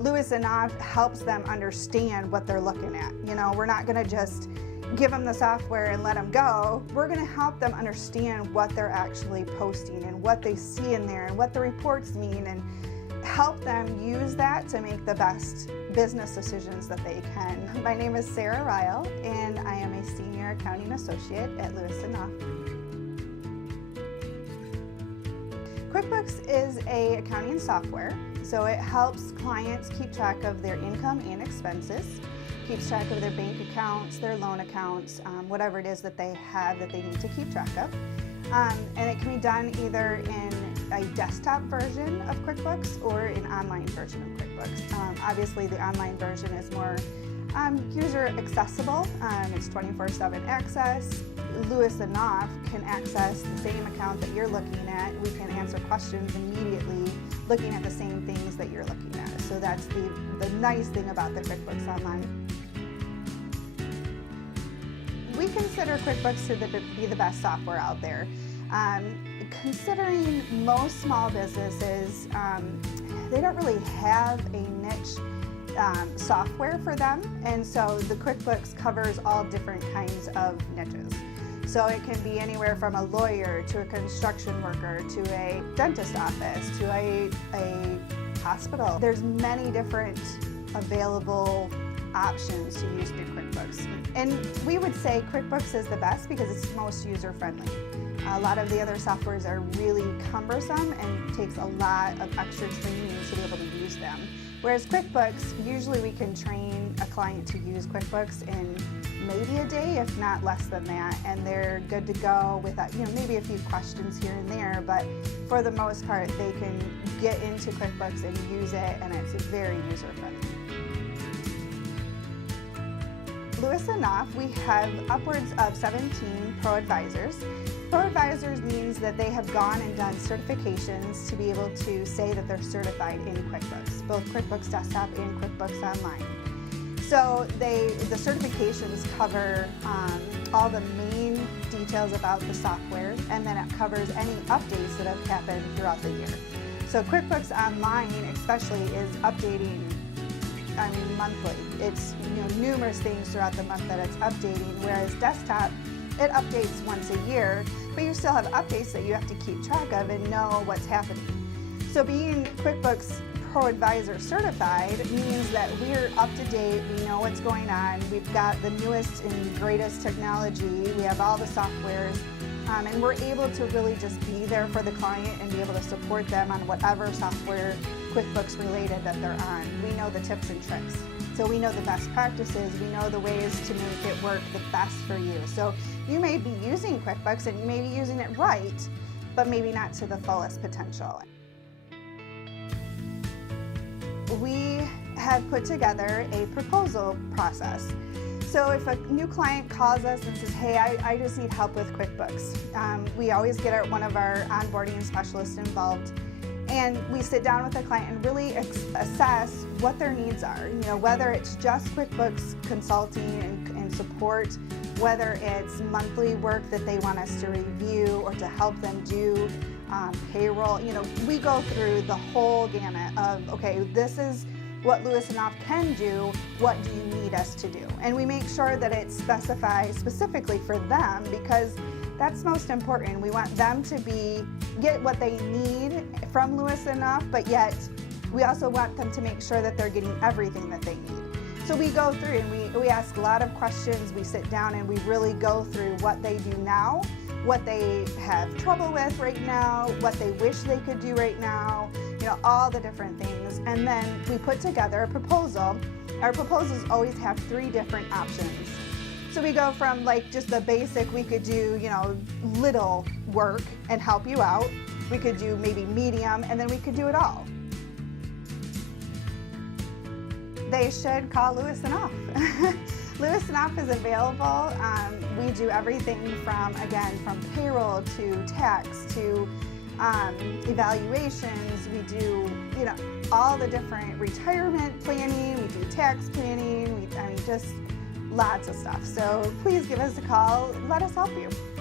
Lewis and Knopf helps them understand what they're looking at. You know, we're not going to just give them the software and let them go. We're going to help them understand what they're actually posting and what they see in there and what the reports mean, and help them use that to make the best business decisions that they can. My name is Sarah Ryle, and I am a Senior Accounting Associate at Lewis and Knopf. Quickbooks is an accounting software, so it helps clients keep track of their income and expenses, keeps track of their bank accounts, their loan accounts, whatever it is that they have that they need to keep track of. And it can be done either in a desktop version of Quickbooks or an online version of Quickbooks. Obviously, the online version is more user accessible. It's 24/7 access. Lewis and Knopf can access the same account that you're looking at. We can answer questions immediately looking at the same things that you're looking at. So that's the nice thing about the Quickbooks Online. We consider Quickbooks to be the best software out there. Considering most small businesses, they don't really have a niche software for them, and so the Quickbooks covers all different kinds of niches. So it can be anywhere from a lawyer to a construction worker to a dentist office to a hospital. There's many different available options to use through Quickbooks. And we would say Quickbooks is the best because it's most user-friendly. A lot of the other softwares are really cumbersome and takes a lot of extra training to be able to use them. Whereas Quickbooks, usually we can train a client to use Quickbooks in maybe a day, if not less than that, and they're good to go with that, maybe a few questions here and there, but for the most part, they can get into Quickbooks and use it, and it's very user-friendly. Lewis and Knopf, we have upwards of 17 Pro Advisors. Pro Advisors means that they have gone and done certifications to be able to say that they're certified in Quickbooks, both QuickBooks Desktop and QuickBooks Online. So the certifications cover all the main details about the software, and then it covers any updates that have happened throughout the year. So QuickBooks Online especially is updating monthly. It's numerous things throughout the month that it's updating, whereas Desktop, it updates once a year, but you still have updates that you have to keep track of and know what's happening. So being QuickBooks Pro Advisor certified means that we're up to date, we know what's going on, we've got the newest and greatest technology, we have all the softwares, and we're able to really just be there for the client and be able to support them on whatever software QuickBooks related that they're on. We know the tips and tricks. So we know the best practices, we know the ways to make it work the best for you. So you may be using QuickBooks and you may be using it right, but maybe not to the fullest potential. We have put together a proposal process. So if a new client calls us and says, hey, I just need help with QuickBooks, we always get one of our onboarding specialists involved, and we sit down with the client and really assess what their needs are. Whether it's just QuickBooks consulting and support, whether it's monthly work that they want us to review or to help them do payroll. We go through the whole gamut of, okay, this is what Lewis and Knopf can do, what do you need us to do? And we make sure that it's specified specifically for them, because that's most important. We want them to get what they need from Lewis and Knopf, but yet we also want them to make sure that they're getting everything that they need. So we go through and we ask a lot of questions, we sit down and we really go through what they do now, what they have trouble with right now, what they wish they could do right now, all the different things. And then we put together a proposal. Our proposals always have 3 different options. So we go from just the basic, we could do, little work and help you out. We could do maybe medium, and then we could do it all. They should call Lewis and Knopf. Lewis and Knopf is available. We do everything from payroll to tax to evaluations. We do, all the different retirement planning. We do tax planning. Just lots of stuff. So please give us a call. Let us help you.